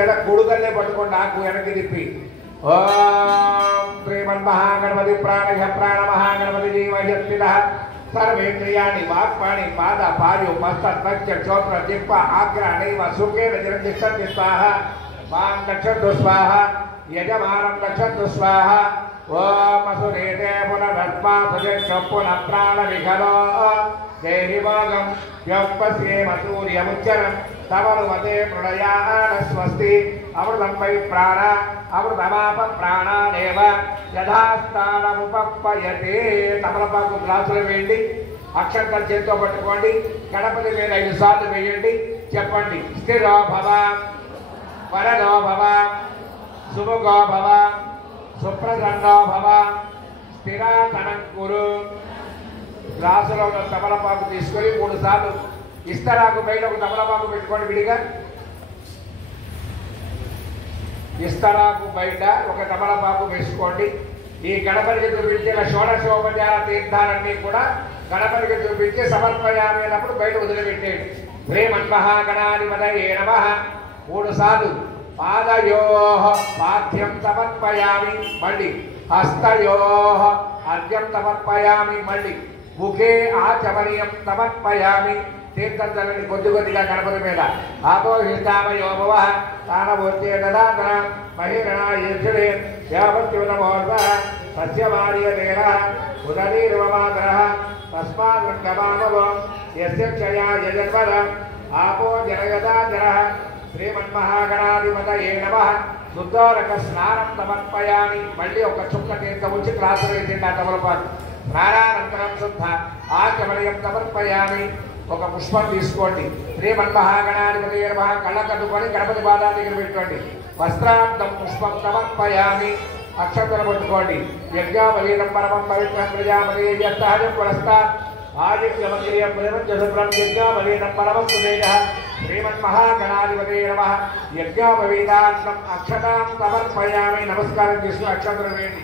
మీద కుడుగల్లే పట్టుకోండి ఆకు వెనక్కి తిప్పి ఓం శ్రీమన్మహాగణపతి ప్రాణయ ప్రాణమహాగణపతి జీవశక్తిద సర్వేంద్రియాణి వాక్పాణి పాద పాయు మస్త త్వచ క్షోత్ర జిహ్వ ఆగ్ర నైవ సుఖేన జరంతిష్టంతి స్వాహ మాం రక్షन्तు స్వాహ యజమానం రక్షन्तు స్వాహ ఓం అసురేతే పునరస్మా సుజక్ష పునః ప్రాణ విఘలో దేహి భోగం యోపస్యేమ సూర్యముచ్చరం తమనుమతే ప్రణయాన స్వస్తి అమృతం వై ప్రాణ అమృతమాప ప్రాణానేవ యథాస్థానముపప్పయతే. తమలపాకు గ్లాసులు వేయండి, అక్షంతలు చేతితో పట్టుకోండి, గణపతి మీద 5 సార్లు వేయండి, చెప్పండి స్థిరో భవ వరదో భవ సుముఖో భవ సుప్రసన్నో భవ స్థిరాతనం కురు. గ్లాసులో ఉన్న తమలపాకు తీసుకొని 3 సార్లు ఇస్తరాకు పైన ఒక తమలపాకు పెట్టుకోండి విడిగా. ఇస్తరాకు బయట ఒక తమలపాకు వేసుకోండి. ఈ గణపతికి చూపించిన షోడశోపచార తీర్థాలన్నీ కూడా గణపతికి చూపించి సమర్పయామైనప్పుడు బయట వదిలిపెట్టేది. శ్రీమన్మహాగణాధిపతయే నమః 3 సార్లు. పాదయోః పాఠ్యం సమర్పయామి, మళ్ళీ హస్తయోః అర్ఘ్యం సమర్పయామి, మళ్ళీ ముఖే ఆచమనీయం సమర్పయామి. తీర్థం చల్లని కొద్దిగా గణపతి మీద. ఆపోహిస్తామయో భవ తానభూతే దదాతన మహిళ ఈర్షుడే దేవత్యునమోర్వ సస్యమార్యదేన ఉదనీర్వమాతర తస్మాద్గమానవో యస్య క్షయాయ జన్మన ఆపో జనయదాజర. శ్రీమన్మహాగణాధిపతయే నమః శుద్ధోరక స్నానం సమర్పయామి, మళ్ళీ ఒక చుక్క తీర్థం వచ్చి క్లాసులు వేసింది ఆ తమలపాకు. స్నానానంతరం శుద్ధ ఆచమనీయం సమర్పయామి. ఒక పుష్పం తీసుకోండి. శ్రీమన్మహాగణాధిపతయే నమః కళ్ళకద్దుకొని గణపతి పాదాల దగ్గర పెట్టుకోండి. వస్త్రార్థం పుష్పం సమర్పయామి. అక్షంతలు పట్టుకోండి. యజ్ఞావలీనం పరమం పవిత్రం ప్రజాపతి సహజం పురస్తాత్ ఆదిత్యమంత్రియం ప్రజశుభ్రం యజ్ఞావలీనం పరమం సుదేజ. శ్రీమన్మహాగణాధిపతయే నమః యజ్ఞోపవీతార్థం అక్షతాం సమర్పయామి. నమస్కారం చేసుకుని అక్షంతలు వేయండి.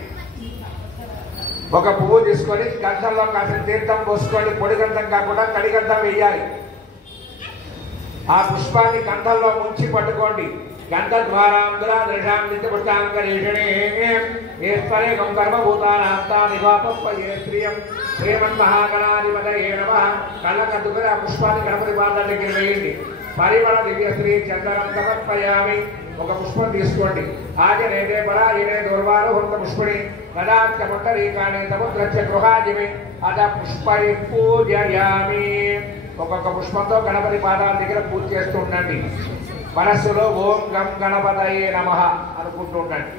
ఒక పువ్వు తీసుకొని గంధంలో కాసిన తీర్థం పోసుకోండి. పొడి గంధం కాకుండా కడి గంధం వేయాలి. ఆ పుష్పాన్ని గంధంలో ముంచి పట్టుకోండి. గంధ ద్వారాంధ్రా దృఢాం నిత్యపుష్టాంకరీషణే ఈశ్వరేకం కర్మభూతానాంతానివాపప్పయే శ్రియం. శ్రీమన్మహాగణాధిపతయే నమః కళ్ళకద్దుకొని ఆ పుష్పాన్ని గణపతి పాదాల దగ్గర వేయండి. పరిమళ దివ్యశ్రీ చందనం సమర్పయామి. ఒక పుష్పం తీసుకోండి. ఆజనేదే పరాజనే దుర్వారు హృత పుష్పణి గదాంచ పుండరీకాణి సముద్రస్య గృహాజిమి అద పుష్పని పూజయామి. ఒక్కొక్క పుష్పంతో గణపతి పాదాల దగ్గర పూజ చేస్తూ ఉండండి. మనస్సులో ఓం గం గణపతయే నమః అనుకుంటూ ఉండండి.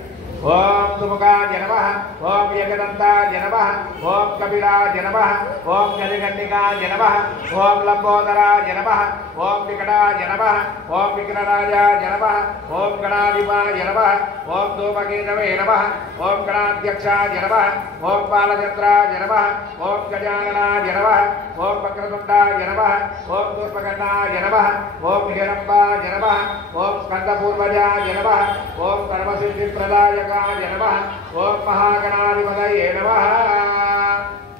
ఓం తుముఖాయ నమః, ఓం యగదంతాయ నమః, ఓం కపిలాయ నమః, ఓం గజగన్నికాయ నమః, ఓం లంబోదరాయ నమః, ఓం వికటాయ నమః, ఓం విఘ్నరాజాయ నమః, ఓం గణాధిపాయ నమః, ఓం ధూమకేతవే నమః, ఓం గణాధ్యక్షాయ నమః, ఓం బాలచంద్రాయ నమః, ఓం గజాననాయ నమః, ఓం వక్రతుండాయ నమః, ఓం దూర్పకర్ణాయ నమః, ఓం హిరంబాయ నమః, ఓం స్కందపూర్వజాయ నమః, ఓం సర్వసిద్ధిప్రదాయ నమః, ఓం మహాగణాధిపతయే నమః.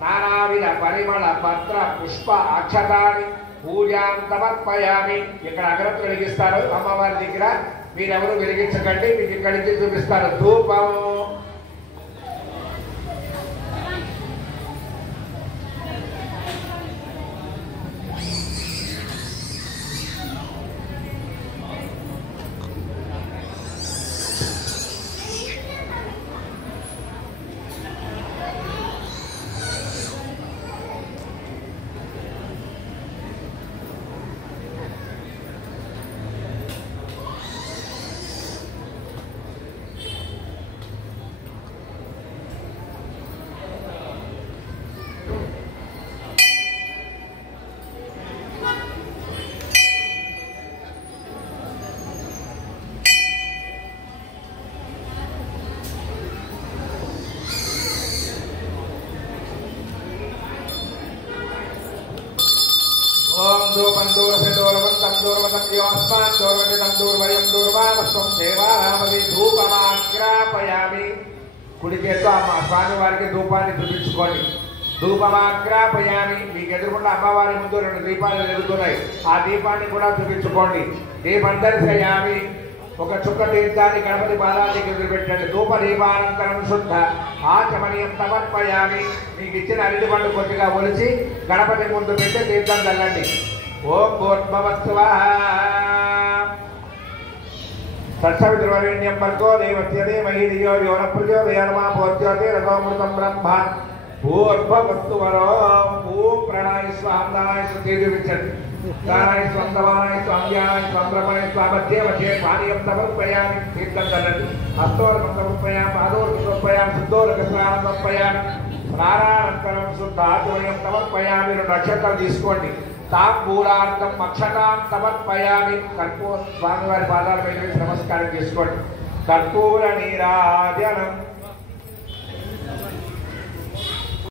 నానావిధ పరిమళ పత్ర పుష్ప అక్షతాన్ని పూజాం సమర్పయామి. ఇక్కడ అగరత్తులు వెలిగిస్తారు అమ్మవారి దగ్గర. మీరెవరు వెలిగించకండి, మీకు ఇక్కడి నుంచి చూపిస్తారు. ధూపం కుడి చేత్తో స్వామి వారికి ధూపాన్ని చూపించుకోండి. ధూపమాగ్రాపయామి. మీకు ఎదురుకుండా అమ్మవారి ముందు 2 దీపాలు వెలుగుతున్నాయి. ఆ దీపాన్ని కూడా చూపించుకోండి. దీపం దర్శయామి. ఒక చుక్క తీర్థాన్ని గణపతి పాదానికి ఎదురుపెట్టండి. ధూపదీపానంతరం శుద్ధ ఆచమనీయం సమర్పయామి. మీకు ఇచ్చిన అరటి పండు కొద్దిగా ఒలిచి గణపతి ముందు పెట్టి తీర్థం చల్లండి. ఓం భూర్భువస్సువః తత్సవితుర్వరేణ్యం భర్గో దేవస్య ధీమహి ధియో యో నః ప్రచోదయాత్ భూర్జ్యోతిరసోమృతం బ్రహ్మ భూర్భువస్సువరోం ఓం ప్రణాయ స్వాహ ప్రాణాయ చూపించండి. ప్రాణాయ స్వంతమానాయ స్వామ్యాయ స్వంద్రమాయ స్వామధ్యే మధ్యే పానీయం సమర్పయామి. తీర్థం చల్లండి. హస్తోరకం సమర్పయామి, పాదోరకం సమర్పయామి, శుద్ధోరక స్నానం సమర్పయామి. స్నానానంతరం శుద్ధ ఆచమనీయం సమర్పయామి. 2 నక్షత్రాలు తీసుకోండి. తాంబూలార్థం అక్షతాం సమర్పయామి. కర్పూర స్వామివారి పాదాల మీద నమస్కారం చేసుకోండి. కర్పూర నీరాజనం